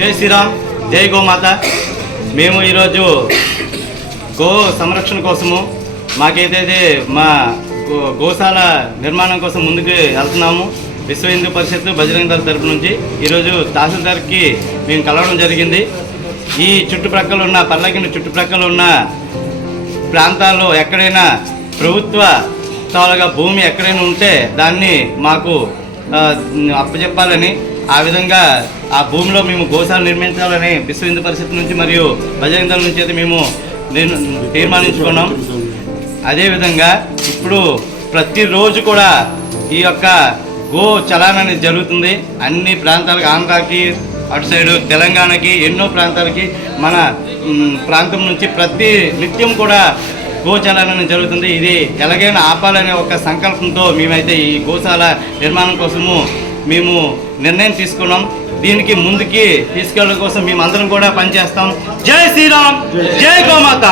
జై శ్రీరామ్ జై గోమాత. మేము ఈరోజు గో సంరక్షణ కోసము మాకేదైతే మా గో గోశాల నిర్మాణం కోసం ముందుకు వెళ్తున్నాము. విశ్వ హిందూ పరిషత్ బజరంగ దళ తరపు నుంచి. ఈరోజు తహసీల్దార్కి మేము కలవడం జరిగింది. ఈ చుట్టుప్రక్కల ఉన్న పల్లకిన చుట్టుప్రక్కల ఉన్న ప్రాంతాల్లో ఎక్కడైనా ప్రభుత్వ తాలుగా భూమి ఎక్కడైనా ఉంటే దాన్ని మాకు అప్పచెప్పాలని ఆ విధంగా ఆ భూమిలో మేము గోశాల నిర్మించాలని విశ్వ హిందూ పరిషత్ నుంచి మరియు బజరంగ నుంచి అయితే మేము నేను తీర్మానించుకున్నాం. అదేవిధంగా ఇప్పుడు ప్రతిరోజు కూడా ఈ యొక్క గో చలాన్ అనేది జరుగుతుంది. అన్ని ప్రాంతాలకు ఆంధ్రాకి అటు సైడు తెలంగాణకి ఎన్నో ప్రాంతాలకి మన ప్రాంతం నుంచి ప్రతి నిత్యం కూడా గో జరుగుతుంది. ఇది ఎలాగైనా ఆపాలనే ఒక సంకల్పంతో మేమైతే ఈ గోశాల నిర్మాణం కోసము మేము నిర్ణయం తీసుకున్నాం. దీనికి ముందుకి తీసుకెళ్ళడం కోసం మేము అందరం కూడా పనిచేస్తాం. జై శ్రీరామ్. జై గోమాత.